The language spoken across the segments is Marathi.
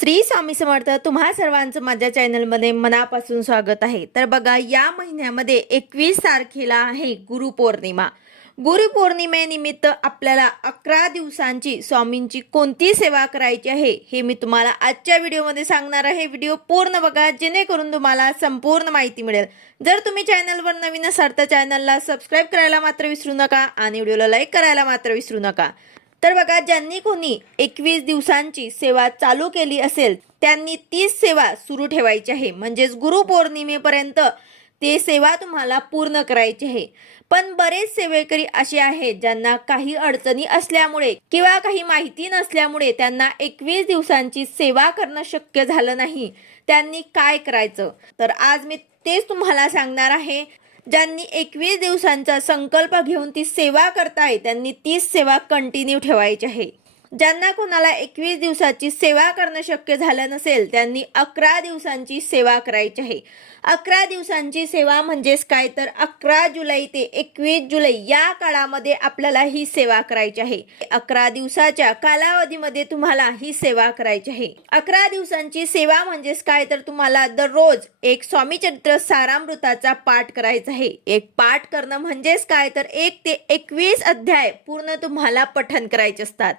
श्री स्वामी समर्थ तुम्हा सर्वांचं माझ्या चॅनलमध्ये मनापासून स्वागत आहे. तर बघा या महिन्यामध्ये एकवीस तारखेला आहे गुरुपौर्णिमा गुरुपौर्णिमेनिमित्त आपल्याला अकरा दिवसांची स्वामींची कोणती सेवा करायची आहे हे मी तुम्हाला आजच्या व्हिडिओमध्ये सांगणार आहे. व्हिडिओ पूर्ण बघा जेणेकरून तुम्हाला संपूर्ण माहिती मिळेल. जर तुम्ही चॅनलवर नवीन असाल तर चॅनलला सबस्क्राईब करायला मात्र विसरू नका आणि व्हिडिओला लाईक करायला मात्र विसरू नका. तर बघा ज्यांनी कोणी एकवीस दिवसांची सेवा चालू केली असेल त्यांनी तीच सेवा सुरू ठेवायची आहे. म्हणजेच गुरुपौर्णिमेपर्यंत ते सेवा तुम्हाला पूर्ण करायची आहे. पण बरेच सेवेकरी असे आहेत ज्यांना काही अडचणी असल्यामुळे किंवा काही माहिती नसल्यामुळे त्यांना एकवीस दिवसांची सेवा करणं शक्य झालं नाही. त्यांनी काय करायचं? तर आज मी तेच तुम्हाला सांगणार आहे. ज्यांनी एकवीस दिवसांचा संकल्प घेऊन ती सेवा करताय त्यांनी तीच सेवा कंटिन्यू ठेवायची आहे. ज्यांना कोणाला एकवीस दिवसाची सेवा करणं शक्य झालं नसेल त्यांनी अकरा दिवसांची सेवा करायची आहे. अकरा दिवसांची सेवा म्हणजेच काय? तर अकरा जुलै ते एकवीस जुलै या काळामध्ये आपल्याला ही सेवा करायची आहे. अकरा दिवसाच्या कालावधीमध्ये तुम्हाला ही सेवा करायची आहे. अकरा दिवसांची सेवा म्हणजेच काय? तर तुम्हाला दररोज एक स्वामीचरित्र सारामृताचा पाठ करायचा आहे. एक पाठ करणं म्हणजेच काय? तर एक ते एकवीस अध्याय पूर्ण तुम्हाला पठन करायचे असतात.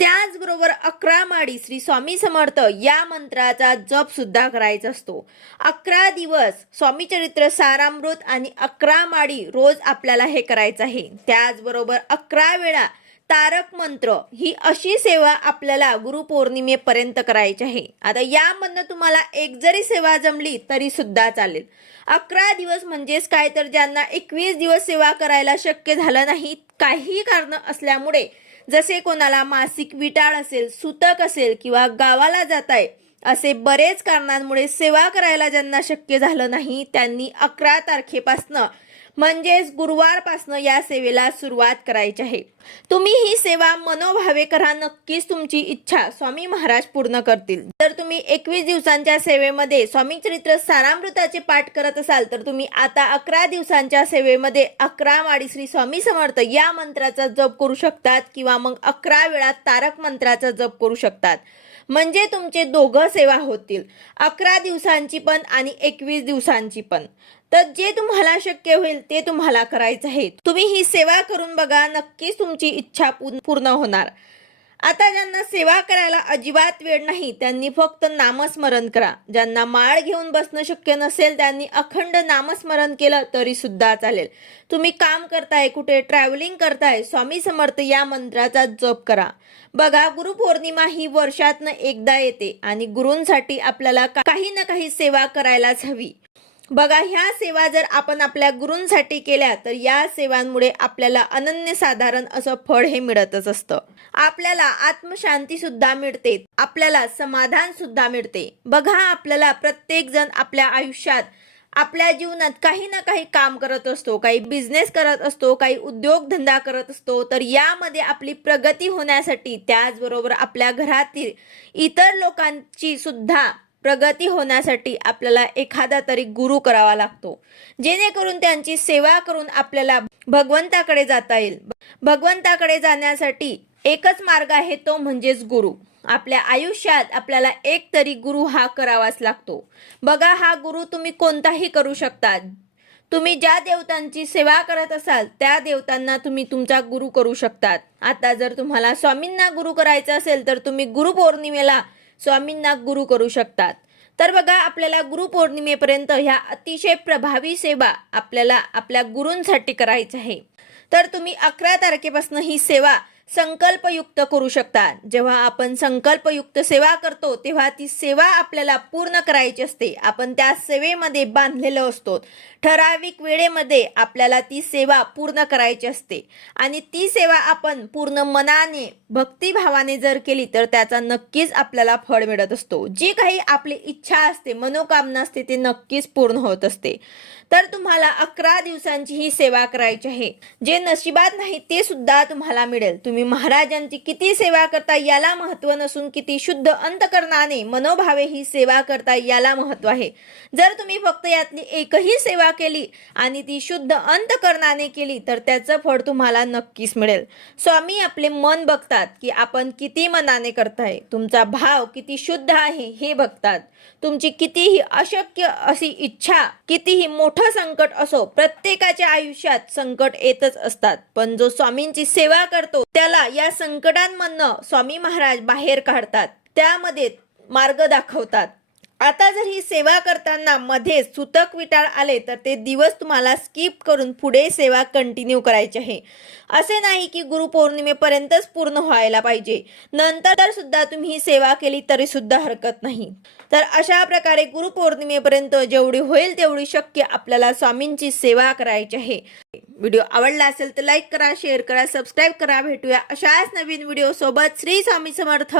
त्याचबरोबर अकरा माडी श्री स्वामी समर्थ या मंत्राचा जप सुद्धा करायचा असतो. अकरा दिवस स्वामी चरित्र सारामृत आणि अकरा माडी रोज आपल्याला हे करायचं आहे. त्याचबरोबर अकरा वेळा तारक मंत्र ही अशी सेवा आपल्याला गुरुपौर्णिमेपर्यंत करायची आहे. आता यामधनं तुम्हाला एक जरी सेवा जमली तरी सुद्धा चालेल. अकरा दिवस म्हणजेच काय? तर ज्यांना एकवीस दिवस सेवा करायला शक्य झालं नाही काही कारण असल्यामुळे जसे कोणाला मासिक विटाळ असेल सुतक असेल किंवा गावाला जात आहे असे बरेच कारणांमुळे सेवा करायला ज्यांना शक्य झालं नाही त्यांनी अकरा तारखेपासनं म्हणजेच गुरुवारपासनं या सेवेला सुरुवात करायची आहे. तुम्ही ही सेवा मनोभावे करा नक्कीच तुमची इच्छा स्वामी महाराज पूर्ण करतील. जर तुम्ही एकवीस दिवसांच्या सेवेमध्ये स्वामी चरित्र सारामृताचे पाठ करत असाल तर तुम्ही आता अकरा दिवसांच्या सेवेमध्ये अकरा माडी श्री स्वामी समर्थ या मंत्राचा जप करू शकतात किंवा मग अकरा वेळा तारक मंत्राचा जप करू शकतात. म्हणजे तुमचे दोघं सेवा होतील. अकरा दिवसांची पण आणि एकवीस दिवसांची पण. तर जे तुम्हाला शक्य होईल ते तुम्हाला करायचं आहे. तुम्ही ही सेवा करून बघा नक्कीच तुमची इच्छा पूर्ण पूर्ण होणार. आता ज्यांना सेवा करायला अजिबात वेळ नाही त्यांनी फक्त नामस्मरण करा. ज्यांना माळ घेऊन बसणं शक्य नसेल त्यांनी अखंड नामस्मरण केलं तरी सुद्धा चालेल. तुम्ही काम करताय कुठे ट्रॅव्हलिंग करताय स्वामी समर्थ या मंत्राचा जप करा. बघा गुरुपौर्णिमा ही वर्षातनं एकदा येते आणि गुरूंसाठी आपल्याला काही ना काही सेवा करायलाच हवी. बघा ह्या सेवा जर आपण आपल्या गुरूंसाठी केल्या तर या सेवांमुळे आपल्याला अनन्यसाधारण असं फळ हे मिळतच असतं. आपल्याला आत्मशांती सुद्धा मिळते आपल्याला समाधान सुद्धा मिळते. बघा आपल्याला प्रत्येक जण आपल्या आयुष्यात आपल्या जीवनात काही ना काही काम करत असतो काही बिझनेस करत असतो काही उद्योगधंदा करत असतो तर यामध्ये आपली प्रगती होण्यासाठी त्याचबरोबर आपल्या घरातील इतर लोकांची सुद्धा प्रगती होण्यासाठी आपल्याला एखादा तरी गुरु करावा लागतो. जेणेकरून त्यांची सेवा करून आपल्याला भगवंताकडे जाता येईल. भगवंताकडे जाण्यासाठी एकच मार्ग आहे तो म्हणजेच गुरु. आपल्या आयुष्यात आपल्याला एक तरी गुरु हा करावाच लागतो. बघा हा गुरु तुम्ही कोणताही करू शकता. तुम्ही ज्या देवतांची सेवा करत असाल त्या देवतांना तुम्ही तुमचा गुरु करू शकतात. आता जर तुम्हाला स्वामींना गुरु करायचं असेल तर तुम्ही गुरुपौर्णिमेला स्वामींना गुरु करू शकतात. तर बघा आपल्याला गुरुपौर्णिमेपर्यंत ह्या अतिशय प्रभावी सेवा आपल्याला आपल्या गुरूंसाठी करायचं आहे. तर तुम्ही अकरा तारखेपासून ही सेवा संकल्पयुक्त करू शकता जेव्हा आपण संकल्पयुक्त सेवा करतो तेव्हा ती सेवा आपल्याला पूर्ण करायची असते. आपण त्या सेवेमध्ये बांधलेलो असतो. ठराविक वेळेमध्ये आपल्याला ती सेवा पूर्ण करायची असते. आणि ती सेवा आपण पूर्ण मनाने भक्तिभावाने जर केली तर त्याचा नक्कीच आपल्याला फळ मिळत असतो. जी काही आपली इच्छा असते मनोकामना असते ते नक्कीच पूर्ण होत असते. तर तुम्हाला अकरा दिवसांची ही सेवा करायची आहे. जे नशिबात नाही ते सुद्धा तुम्हाला मिळेल. तुम्ही तुम्ही महाराजांची किती सेवा करता याला महत्त्व नसून किती शुद्ध अंतकरणाने मनोभावे ही सेवा करता याला महत्त्व आहे. जर तुम्ही फक्त यातली एकही सेवा केली आणि ती शुद्ध अंतकरणाने केली तर त्याचं फळ तुम्हाला नक्कीच मिळेल. स्वामी आपले मन बघतात की आपण किती मनाने करताय. तुमचा भाव किती शुद्ध आहे हे बघतात. तुमची कितीही अशक्य अशी इच्छा कितीही मोठं संकट असो प्रत्येकाच्या आयुष्यात संकट येतच असतात. पण जो स्वामींची सेवा करतो त्या आपल्याला या संकटांमधनं स्वामी महाराज बाहेर काढतात. त्यामध्ये मार्ग दाखवतात. आता जर ही सेवा करताना मध्ये सुतक विटाळ आले तर ते दिवस तुम्हाला स्किप करून पुढे सेवा कंटिन्यू करायची आहे. असे नाही की गुरुपौर्णिमेपर्यंतच पूर्ण व्हायला पाहिजे. नंतर सुद्धा तुम्ही ही सेवा केली तरी सुद्धा हरकत नाही. तर अशा प्रकारे गुरुपौर्णिमेपर्यंत जेवढी होईल तेवढी शक्य आपल्याला स्वामींची सेवा करायची आहे. व्हिडिओ आवडला असेल तर लाईक करा शेअर करा सबस्क्राईब करा. भेटूया अशाच नवीन व्हिडिओ सोबत. श्री स्वामी समर्थ.